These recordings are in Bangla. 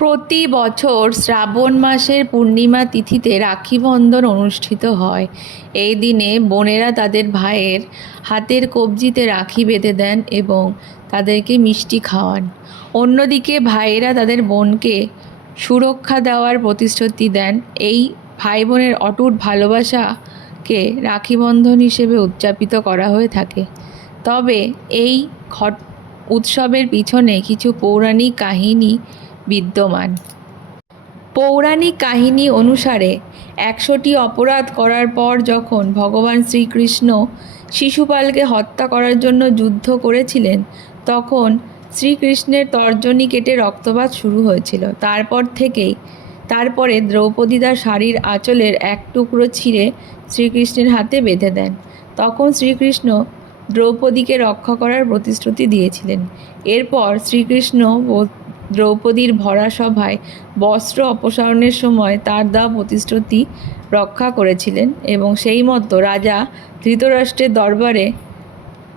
প্রতি বছর শ্রাবণ মাসের পূর্ণিমা তিথিতে রাখি বন্ধন অনুষ্ঠিত হয়। এই দিনে বোনেরা তাদের ভাইয়ের হাতের কবজিতে রাখি বেঁধে দেন এবং তাদেরকে মিষ্টি খাওয়ান। অন্যদিকে ভাইয়েরা তাদের বোনকে সুরক্ষা দেওয়ার প্রতিশ্রুতি দেন। এই ভাই বোনের অটুট ভালোবাসাকে রাখি বন্ধন হিসেবে উদযাপিত করা হয়ে থাকে। তবে এই ঘট, উৎসবের পিছনে কিছু পৌরাণিক কাহিনী বিদ্যমান। পৌরাণিক কাহিনী অনুসারে একশোটি অপরাধ করার পর যখন ভগবান শ্রীকৃষ্ণ শিশুপালকে হত্যা করার জন্য যুদ্ধ করেছিলেন, তখন শ্রীকৃষ্ণের তর্জনী কেটে রক্তপাত শুরু হয়েছিল। তারপর থেকেই, তারপরে দ্রৌপদী তার শাড়ির আঁচলের এক টুকরো ছিঁড়ে শ্রীকৃষ্ণের হাতে বেঁধে দেন। তখন শ্রীকৃষ্ণ দ্রৌপদীকে রক্ষা করার প্রতিশ্রুতি দিয়েছিলেন। এরপর শ্রীকৃষ্ণ দ্রৌপদীর ভরা সভায় বস্ত্র অপসারণের সময় তার দেওয়া প্রতিশ্রুতি রক্ষা করেছিলেন এবং সেই মতো রাজা ধৃতরাষ্ট্রের দরবারে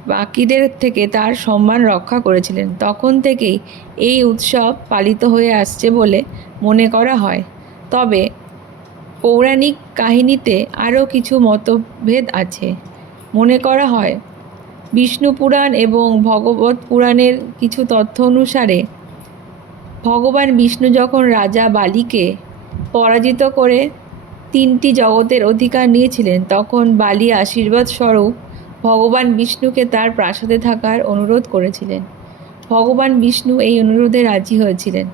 বাকিদের থেকে তার সম্মান রক্ষা করেছিলেন। তখন থেকেই এই উৎসব পালিত হয়ে আসছে বলে মনে করা হয়। তবে পৌরাণিক কাহিনীতে আরও কিছু মতভেদ আছে। মনে করা হয়, বিষ্ণু পুরাণ এবং ভগবত পুরাণের কিছু তথ্য অনুসারে ভগবান বিষ্ণু যখন রাজা বালিকে পরাজিত করে তিনটি জগতের অধিকার নিয়েছিলেন, তখন বালি আশীর্বাদ স্বরূপ ভগবান বিষ্ণুকে তার প্রাসাদে থাকার অনুরোধ করেছিলেন। ভগবান বিষ্ণু এই অনুরোধে রাজি হয়েছিলেন।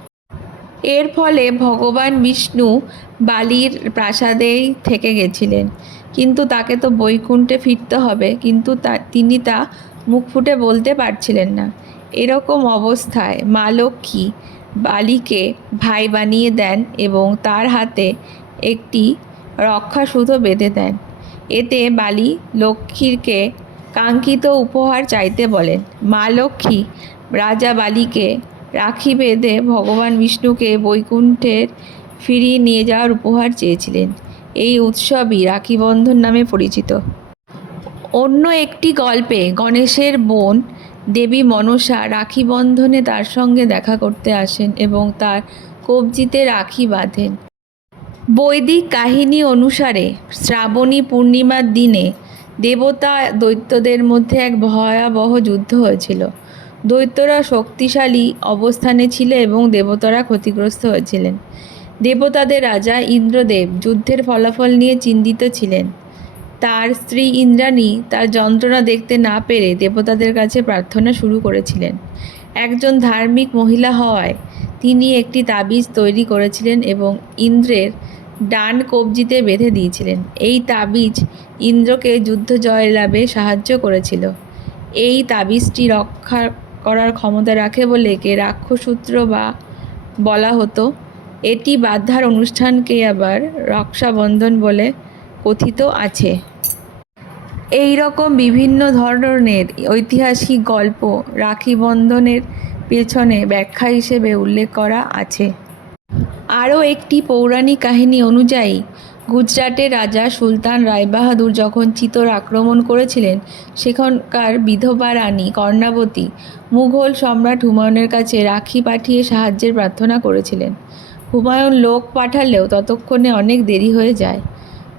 এর ফলে ভগবান বিষ্ণু বালির প্রাসাদেই থেকে গেছিলেন। কিন্তু তাকে তো বৈকুণ্ঠে ফিরতে হবে, কিন্তু তা, তিনি তা মুখ ফুটে বলতে পারছিলেন না। এরকম অবস্থায় মা লক্ষ্মী বালিকে ভাই বানিয়ে দেন এবং তার হাতে একটি রক্ষাসূত্র বেঁধে দেন। এতে বালি লক্ষ্মীরকে কাঙ্ক্ষিত উপহার চাইতে বলেন। মা লক্ষ্মী রাজা বালিকে রাখি বেঁধে ভগবান বিষ্ণুকে বৈকুণ্ঠের ফিরিয়ে নিয়ে যাওয়ার উপহার চেয়েছিলেন। এই উৎসবই রাখি বন্ধন নামে পরিচিত। অন্য একটি গল্পে গণেশের বোন দেবী মনসা রাখি বন্ধনে তার সঙ্গে দেখা করতে আসেন এবং তার কবজিতে রাখি বাঁধেন। বৈদিক কাহিনী অনুসারে শ্রাবণী পূর্ণিমার দিনে দেবতা দৈত্যদের মধ্যে এক ভয়াবহ যুদ্ধ হয়েছিল। দৈত্যরা শক্তিশালী অবস্থানে ছিল এবং দেবতারা ক্ষতিগ্রস্ত হয়েছিলেন। দেবতাদের রাজা ইন্দ্রদেব যুদ্ধের ফলাফল নিয়ে চিন্তিত ছিলেন। তার স্ত্রী ইন্দ্রাণী তার যন্ত্রণা দেখতে না পেরে দেবতাদের কাছে প্রার্থনা শুরু করেছিলেন। একজন ধার্মিক মহিলা হওয়ায় তিনি একটি তাবিজ তৈরি করেছিলেন এবং ইন্দ্রের ডান কবজিতে বেঁধে দিয়েছিলেন। এই তাবিজ ইন্দ্রকে যুদ্ধ জয়লাভে সাহায্য করেছিল। এই তাবিজটি রক্ষা করার ক্ষমতা রাখে বলে একে রাক্ষসূত্র বা বলা হতো। এটি বাধ্যার অনুষ্ঠানকে আবার রক্ষাবন্ধন বলে কথিত আছে। এই রকম বিভিন্ন ধরনের ঐতিহাসিক গল্প রাখি বন্ধনের পেছনে ব্যাখ্যা হিসেবে উল্লেখ করা আছে। আরও একটি পৌরাণিক কাহিনী অনুযায়ী গুজরাটের রাজা সুলতান রায়বাহাদুর যখন চিতর আক্রমণ করেছিলেন, সেখানকার বিধবা রানী কর্ণাবতী মুঘল সম্রাট হুমায়ুনের কাছে রাখি পাঠিয়ে সাহায্যের প্রার্থনা করেছিলেন। হুমায়ুন লোক পাঠালেও ততক্ষণে অনেক দেরি হয়ে যায়।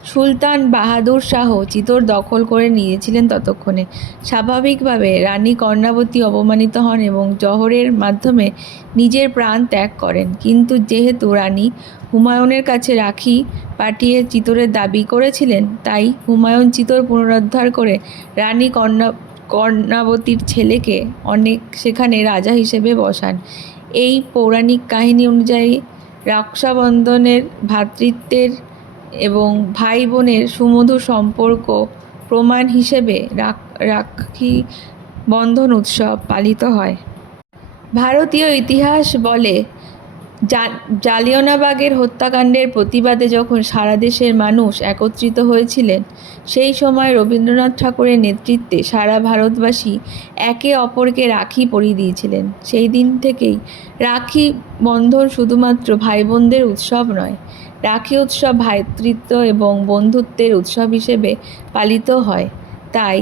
সুলতান বাহাদুর শাহ চিতোর দখল করে নিয়েছিলেন ততক্ষণে। স্বাভাবিকভাবে রানী কর্ণাবতী অপমানিত হন এবং জহরের মাধ্যমে নিজের প্রাণ ত্যাগ করেন। কিন্তু যেহেতু রানী হুমায়ুনের কাছে রাখি পাঠিয়ে চিতোরের দাবি করেছিলেন, তাই হুমায়ুন চিতোর পুনরুদ্ধার করে রানী কর্ণা, কর্ণাবতীর ছেলেকে অনেক, সেখানে রাজা হিসেবে বসান। এই পৌরাণিক কাহিনী অনুযায়ী, রক্ষাবন্ধনের ভ্রাতৃত্বের এবং ভাই বোনের সুমধুর সম্পর্ক প্রমাণ হিসেবে রাখ- বন্ধন উৎসব পালিত হয়। ভারতীয় ইতিহাস বলে জালিয়ানবাগের হত্যাকাণ্ডের প্রতিবাদে যখন সারা দেশের মানুষ একত্রিত হয়েছিলেন, সেই সময় রবীন্দ্রনাথ ঠাকুরের নেতৃত্বে সারা ভারতবাসী একে অপরকে রাখি পরিয়ে দিয়েছিলেন। সেই দিন থেকেই রাখি বন্ধন শুধুমাত্র ভাই বোনদের উৎসব নয় রাখি উৎসব ভাতৃত্ব এবং বন্ধুত্বের উৎসব হিসেবে পালিত হয়। তাই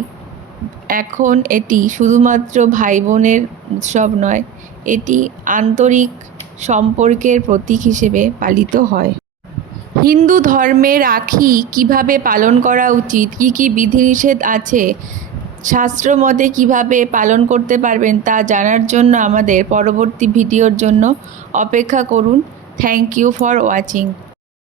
এখন এটি শুধুমাত্র ভাই বোনের উৎসব নয়, এটি আন্তরিক সম্পর্কের প্রতীক হিসেবে পালিত হয়। হিন্দু ধর্মে রাখি কীভাবে পালন করা উচিত? কী কী বিধিনিষেধ আছে? শাস্ত্র মতে কীভাবে পালন করতে পারবেন তা জানার জন্য আমাদের পরবর্তী ভিডিওর জন্য অপেক্ষা করুন। Thank you for watching.